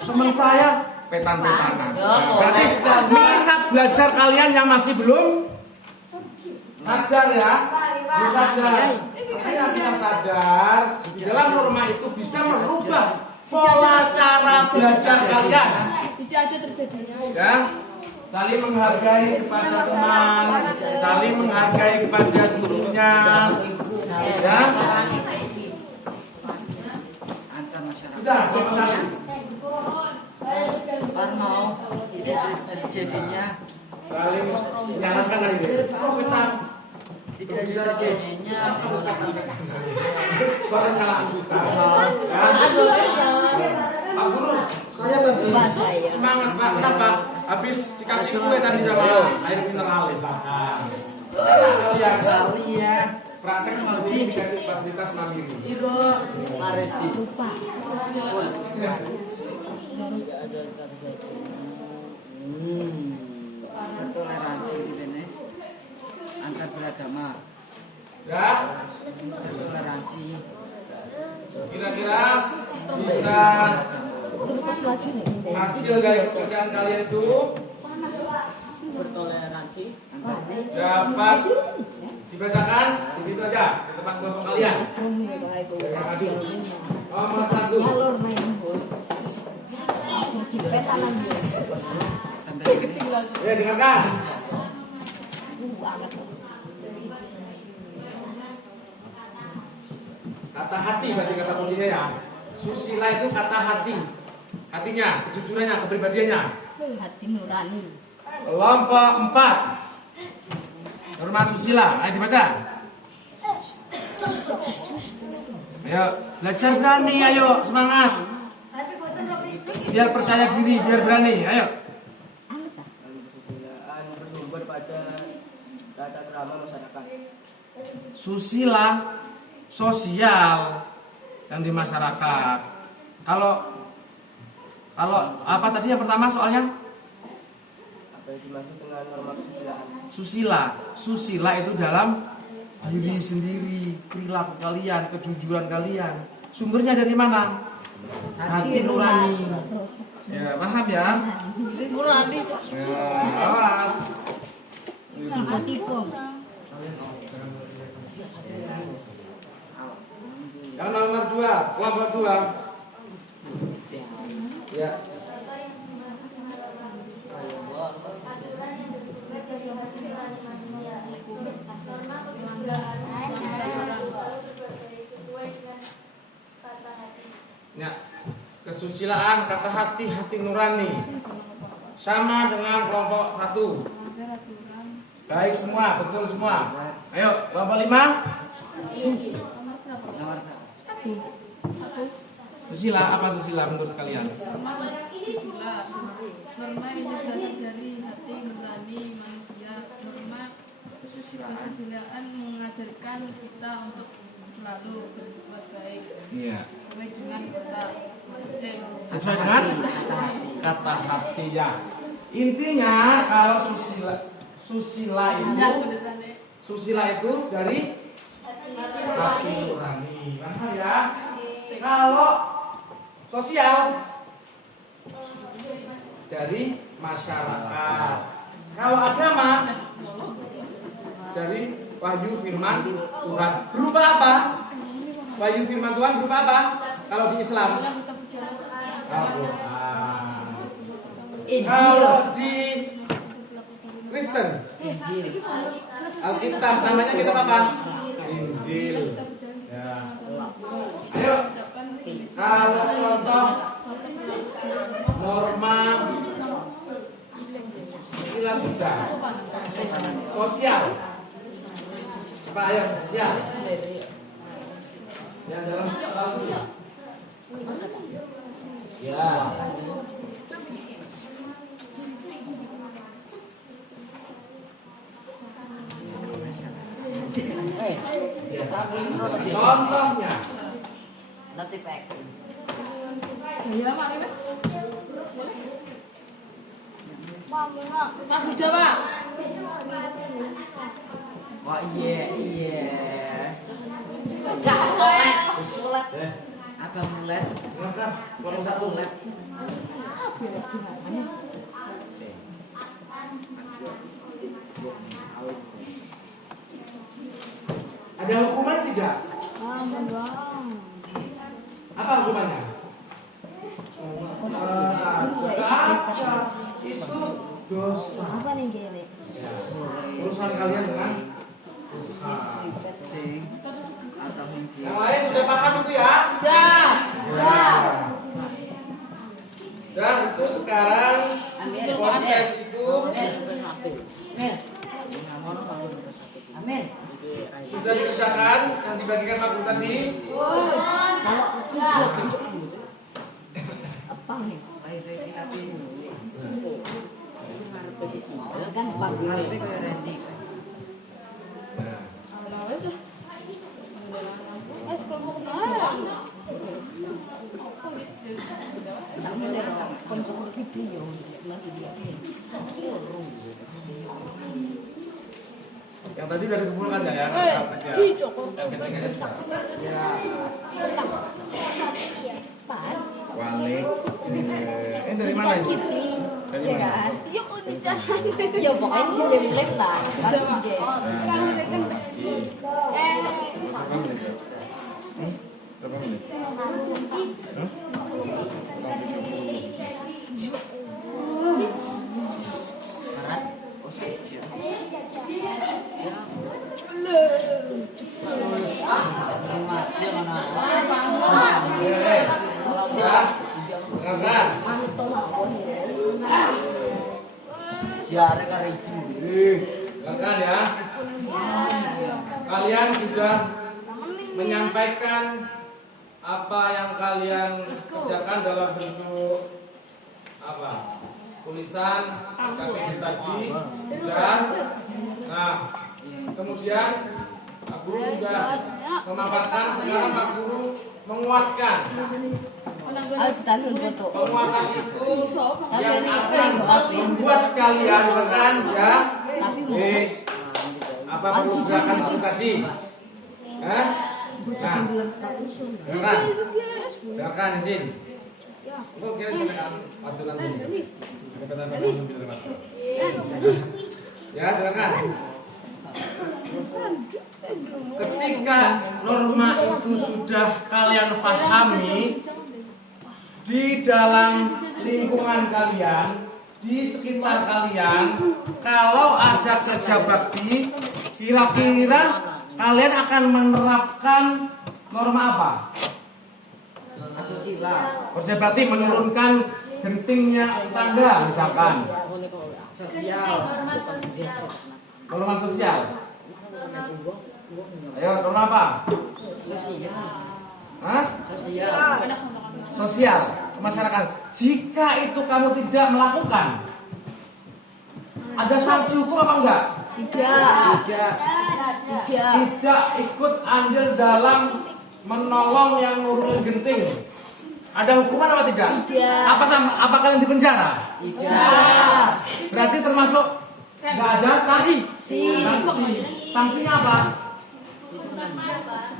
teman saya petan-petanan. Nah, berarti minat belajar kalian yang masih belum sadar ya, belum sadar. Makanya kita sadar di dalam norma itu bisa merubah pola cara belajar kalian. Tidak ada terjadinya. Ya, saling menghargai kepada teman, saling menghargai kepada gurunya. Ya, Antar masyarakat. sudah coba saling. Parno, ide terjadinya Saling menyarankan lagi. Oh, kita tidak terjadinya baru kalah bisa. Pak Guru, saya tadi semangat Pak. Kenapa? Habis dikasih kue tadi sama air mineral misalkan. Kalian kali ya. praktek sendiri dikasih fasilitas mandiri. Iro, laris di. Lupa. Toleransi di Benes antar beragama. Ya, Toleransi. kira-kira bisa Terus belajar ini. hasil dari pekerjaan kalian itu Bertoleransi. dapat dibacakan di situ aja di tempat kelompok kalian. Terima kasih. Nomor 1. Nyalur main bol. Petanan dia. Ya, dengarkan. Banget. Kata hati berarti kata kuncinya ya. Susila itu kata hati. Hatinya, kejujurannya, kepribadiannya. Hati nurani. Kelompok 4. Norma susila, ayo dibaca. Ayo, belajar berani, ayo semangat. Biar percaya diri, biar berani, ayo. Bersumber pada tata krama masyarakat. Susila sosial yang di masyarakat. Kalau apa tadi yang pertama soalnya? Apa yang dimaksud dengan norma kesusilaan? Susila itu dalam diri sendiri, perilaku kalian, kejujuran kalian. Sumbernya dari mana? Hati nurani. Ya, paham ya? Nurani itu. Ya, awas. Tipe-tipe. Yang nomor 2, kelompok 2. Ya. Ya, kesusilaan kata hati, hati nurani. Sama dengan kelompok 1. Baik semua, betul semua. Ayo, kelompok 5. Susila, apa susila menurut kalian? Norma ini berasal dari hati nurani manusia. Norma kesusilaan mengajarkan kita untuk selalu berbuat baik. Iya. Sesuai dengan kata Sesuai dengan kata hati ya. Intinya kalau susila itu dari hati nurani. Paham ya? Kalau sosial dari masyarakat. Kalau agama dari wahyu firman Tuhan. Berupa apa? Wahyu firman Tuhan berupa apa? Kalau di Islam Al-Quran. Kalau di Kristen Alkitab namanya kitab apa? Injil. Ya. Ayo. Kalau contoh norma istilah sudah sosial. Apa ayo sosial? Yang dalam selalu. Ya. Contohnya Nanti pack. Ya, mari Mas. Mas sudah, Pak. Wah iya. Abang mulai. Ngangkat, kurang satu net. Ada hukuman tidak? Apa hukumannya? Ada. Itu dosa. Apa nih gini? Ya. Urusan kalian dengan Tuhan. Yang lain sudah paham itu ya? Sudah. Dan itu sekarang proses itu Amin. sudah dikerjakan yang dibagikan Pak Guru tadi. Apa nih? Kan Pak Randy kayak Randy. Nah, yang tadi udah dikumpulkan ya? Ya. Yang ketiga sudah. Ya. Wale. Ini dari mana ini? Dari mana? Yuk di jalan. Ya pokoknya sih lebih lek lah. Siara kan izin. Silakan ya. Kalian sudah menyampaikan apa yang kalian kerjakan dalam bentuk apa? Tulisan KPD tadi sudah. Nah, kemudian Pak Guru sudah memaparkan. Sekarang Pak Guru menguatkan. Harus tahu foto. Penguatan itu yang akan membuat kalian kan ya. Apa perlu gerakan itu tadi? Hah? Nah, dengarkan izin. Kok kira-kira aturan ini? Ya, dengarkan. Ketika norma itu sudah kalian pahami di dalam lingkungan kalian, di sekitar kalian, kalau ada kerja bakti, kira-kira kalian akan menerapkan norma apa? Asusila. Kerja bakti menurunkan gentingnya tangga misalkan. Sosial. Norma sosial. Ayo, norma apa? Sosial. Hah? Sosial. Sosial masyarakat. Jika itu kamu tidak melakukan, ada sanksi hukum apa enggak? Tidak ikut andil dalam menolong yang nurunin genting. Ada hukuman apa tidak? Apa kalian di penjara? Tidak. Berarti termasuk enggak ada sanksi. Sanksinya apa?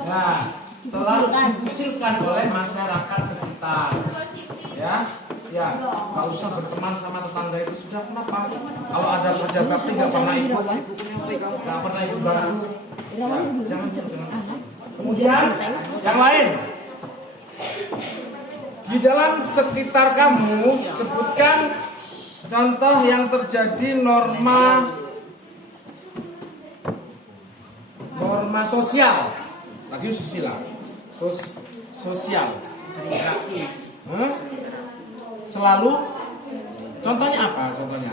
Nah, selalu dikucilkan oleh masyarakat sekitar. Ya, nggak usah berteman sama tetangga itu sudah. Kenapa? Kalau ada kerja bakti nggak pernah ikut, nggak pernah ikut bantu. Ya, jangan. Kemudian yang lain. Di dalam sekitar kamu sebutkan contoh yang terjadi norma sosial. Tadi susila. Sosial. Selalu contohnya apa? Contohnya?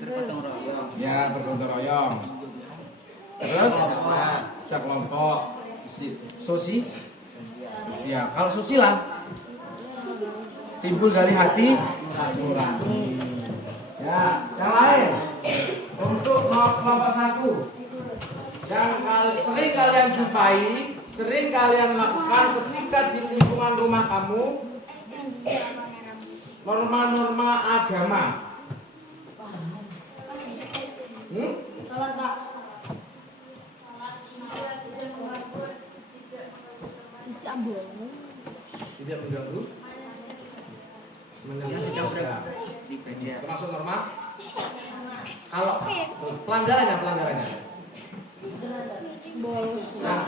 Bergotong royong. Ya, bergotong royong. Terus sekelompok sosial. Kalau susila timbul dari hati nurani. Ya, yang lain untuk kelompok 1 yang sering kalian jumpai, sering kalian lakukan ketika di lingkungan rumah kamu, norma-norma agama. Salat, Pak. Tidak mengganggu. Yang sedang beribadah. Termasuk norma. Kalau pelanggarannya. Nah,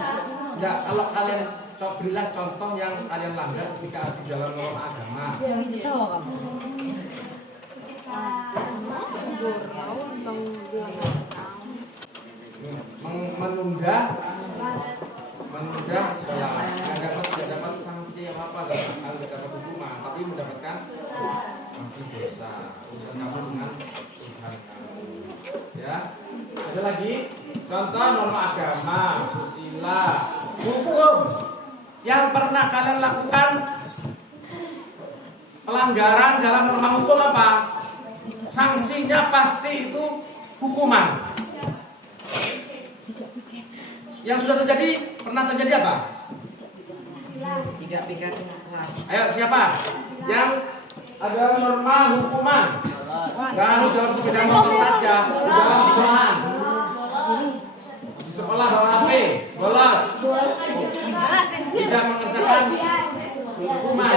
ya, kalau kalian berilah contoh yang kalian langgar ketika di dalam norma agama. Menunda sholat, tidak dapat sanksi apa tidak dapat hukuman, tapi mendapatkan sanksi dosa. Urusan kamu dengan Tuhan kamu. Ya, ada lagi contoh norma agama, susila, hukum yang pernah kalian lakukan pelanggaran dalam norma hukum apa? Sanksinya pasti itu hukuman. Yang sudah terjadi, pernah terjadi apa? Tidak pikat kelas. Ayo siapa? Yang ada norma hukuman. Gak harus dalam sepeda motor saja, di dalam sekolahan. Di sekolah bawa HP, bolos. Tidak mengerjakan hukuman.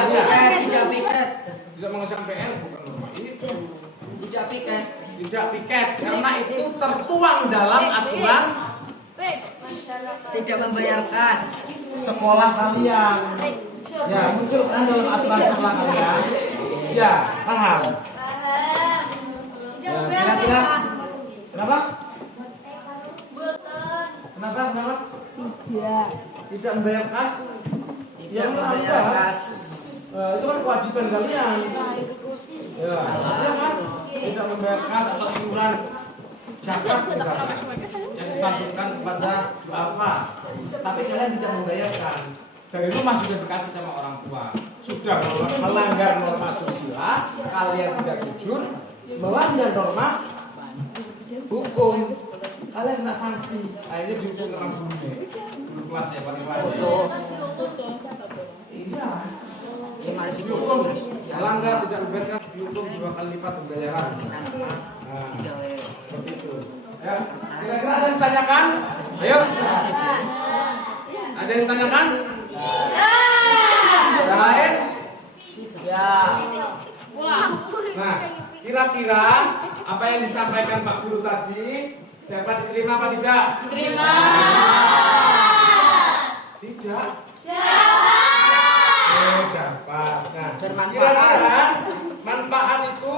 Tidak pikat. Tidak mengerjakan PR, bukan norma itu. Tidak pikat. Tidak piket, karena itu tertuang dalam aturan Tidak membayar kas. sekolah kalian. Ya, muncul kan dalam aturan sekolah kalian. Ya, paham. Ya, kira-kira kenapa? Kenapa? Tidak membayar kas. Tidak membayar kas. Itu kan kewajiban kalian. Ya, kan? Tidak membayar kas atau iuran zakat misalkan yang disambungkan kepada duafa, tapi kalian tidak membayarkan. Dari rumah sudah dikasih sama orang tua, sudah melanggar norma sosial, kalian tidak jujur, melanggar norma hukum, kalian kena sanksi. Akhirnya dihukum dengan guru kelasnya, wali kelasnya. Iya. Ya masih Dihukum, melanggar tidak membayarkan, dihukum 2 kali lipat pembayaran. Nah, seperti itu. Ya, kira-kira ada yang ditanyakan? Ayo. Ada yang ditanyakan? Yang lain? Ya. Nah, kira-kira apa yang disampaikan Pak Guru tadi dapat diterima apa tidak? Diterima. Tidak. Dapat. Nah, Bermanfaat. kira-kira manfaat itu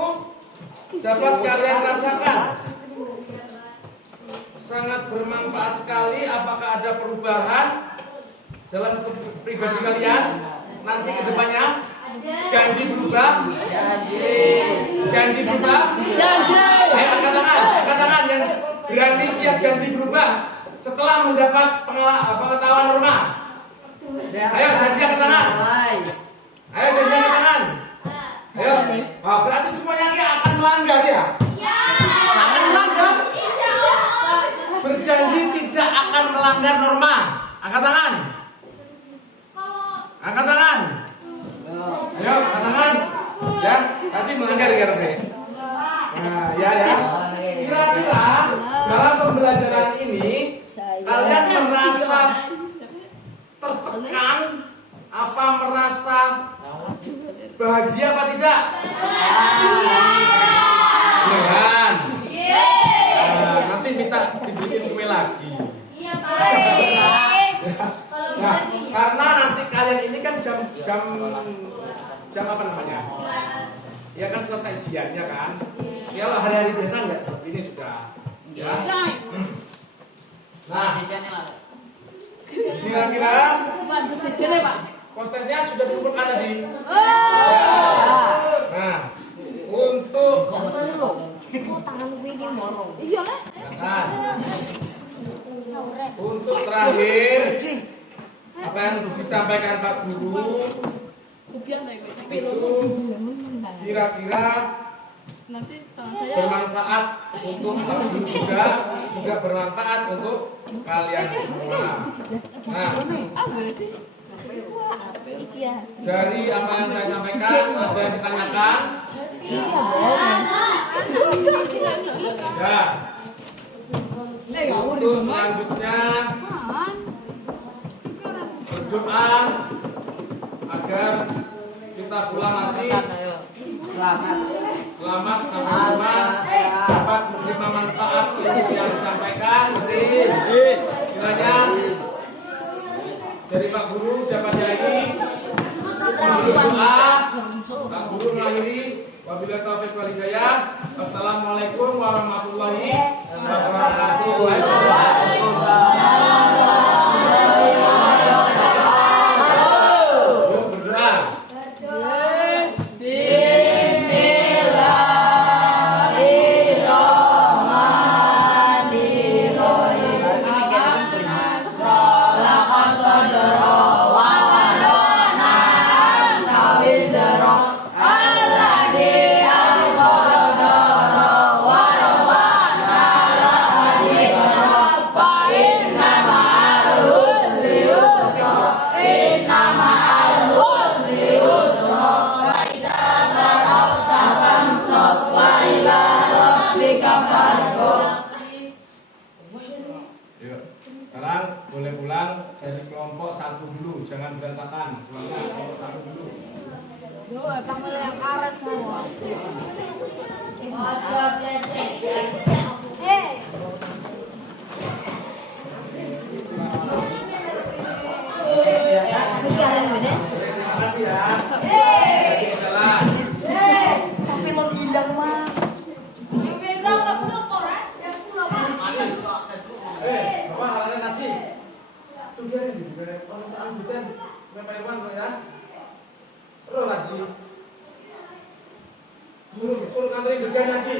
dapat kalian rasakan. Sangat bermanfaat sekali. Apakah ada perubahan dalam pribadi kalian nanti ke depannya? Janji berubah? Janji berubah? Janji. Ayo angkat tangan yang berani siap janji berubah setelah mendapat pengetahuan norma. Ayo janji angkat tangan. Ayo janji angkat tangan. Ayo. Berarti semuanya ini akan melanggar ya? Iya. Akan melanggar? Berjanji tidak akan melanggar norma. Angkat tangan. Angkat tangan. Ayo, angkat tangan. Ya, nanti melanggar ya, Rebe. Nah, ya. Kira-kira dalam pembelajaran ini kalian merasa tertekan apa merasa Bahagia apa tidak? Iya kan? Nah, nanti minta dibikin kue lagi. Nah, karena nanti kalian ini kan jam apa namanya? Ya kan selesai ujiannya kan? Ya lah hari-hari biasa nggak seperti ini sudah. Ya. Nah, kira-kira kostesnya sudah dikumpulkan tadi. Nah, untuk nah, untuk terakhir apa yang disampaikan Pak Guru itu kira-kira nanti tangan saya bermanfaat untuk Pak Guru juga bermanfaat untuk kalian semua. Nah, dari apa yang saya sampaikan ada yang ditanyakan? Ya. Untuk selanjutnya berdoa agar kita pulang nanti selamat sampai rumah, dapat menerima manfaat ilmu yang disampaikan. Kiranya dari Pak Guru dapat ini doa Pak Guru mengakhiri. Wabillahi taufiq wal hidayah. Wassalamualaikum warahmatullahi wabarakatuh. Yuk berdoa. Yuk, sekarang boleh pulang dari kelompok 1 dulu, jangan berantakan. Pulangnya kelompok 1 dulu. Terima kasih ya. Jadi jalan. Tapi mau hilang mah. Yang beda nggak punya koran, yang punya mas. Bapak halangin nasi. Coba ini diberi orang bisa Pak Irwan ya. Terus nasi. Suruh ngantri gergaji nasi.